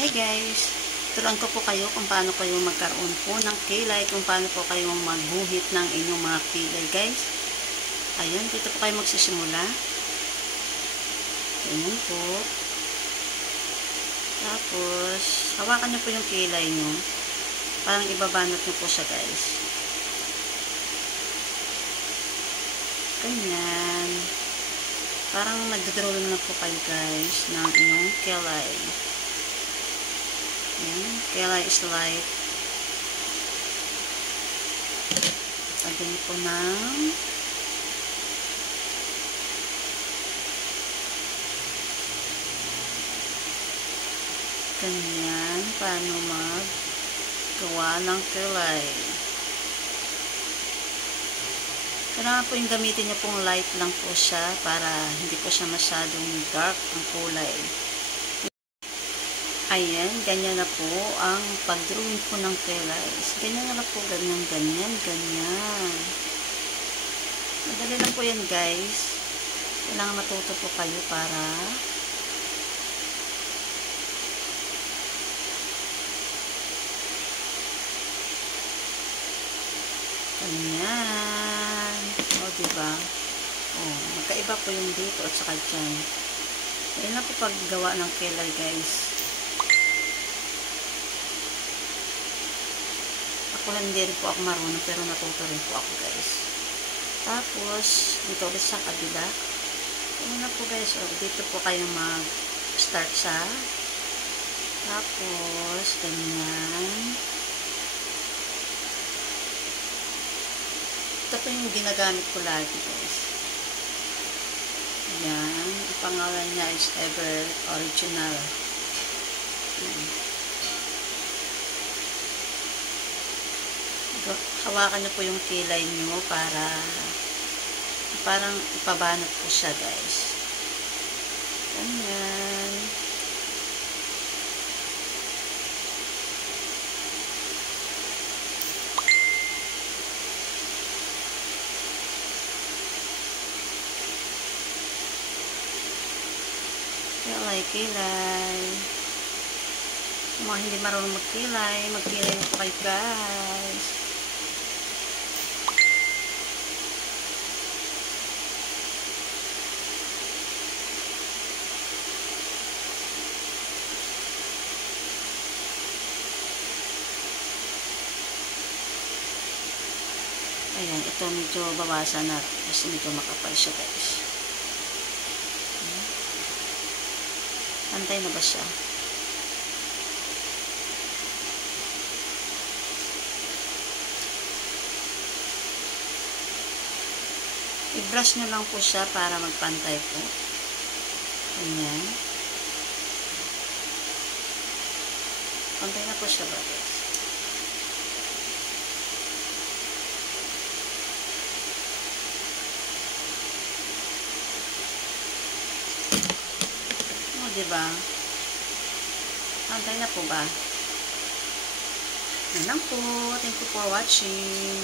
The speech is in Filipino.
Hey guys, turuan ko po kayo kung paano kayo magkaroon po ng kilay, kung paano po kayo magguhit ng inyong mga kilay guys. Ayan, dito po kayo magsisimula. Ayan po. Tapos, hawakan nyo po yung kilay nyo. Parang ibabanat nyo po siya guys. Ganyan. Parang nagdodrawing na po kayo guys ng inyong kilay. Ayan, kilay is light. Lagyan po ng ganyan, paano maggawa ng kilay. Kailangan po yung gamitin niyo pong light lang po siya para hindi po siya masyadong dark ang kulay. Ayan, ganyan na po ang pag-drawing po ng kilay. Ganyan na po, ganyan, ganyan, ganyan. Madali lang po yan guys. Kailangan matuto po kayo para ganyan. O, diba? O, magkaiba po yung dito at saka dyan. Ayan na po paggawa ng kilay guys. Ako lang din po ako marunong pero natuto rin po ako guys. Tapos, dito ulit sa kabila. Ayan na po guys. O, dito po kayo mag-start sa. Tapos, ganyan. Ito po yung ginagamit ko lagi guys. Ayan. Ang pangalan niya is Ever Original. Hawakan niyo po yung kilay niyo para parang ipabanat po siya guys. Ganyan. Kilay. Kung mga hindi marunong magkilay, magkilay na po kayo guys. Ayan, ito medyo bawasan natin kasi medyo makapal siya guys. Pantay na ba siya? I-brush nyo lang po siya para magpantay po. Ayan. Pantay na po siya ba guys? Diba? Pantay na po ba? Yan lang po. Thank you for watching.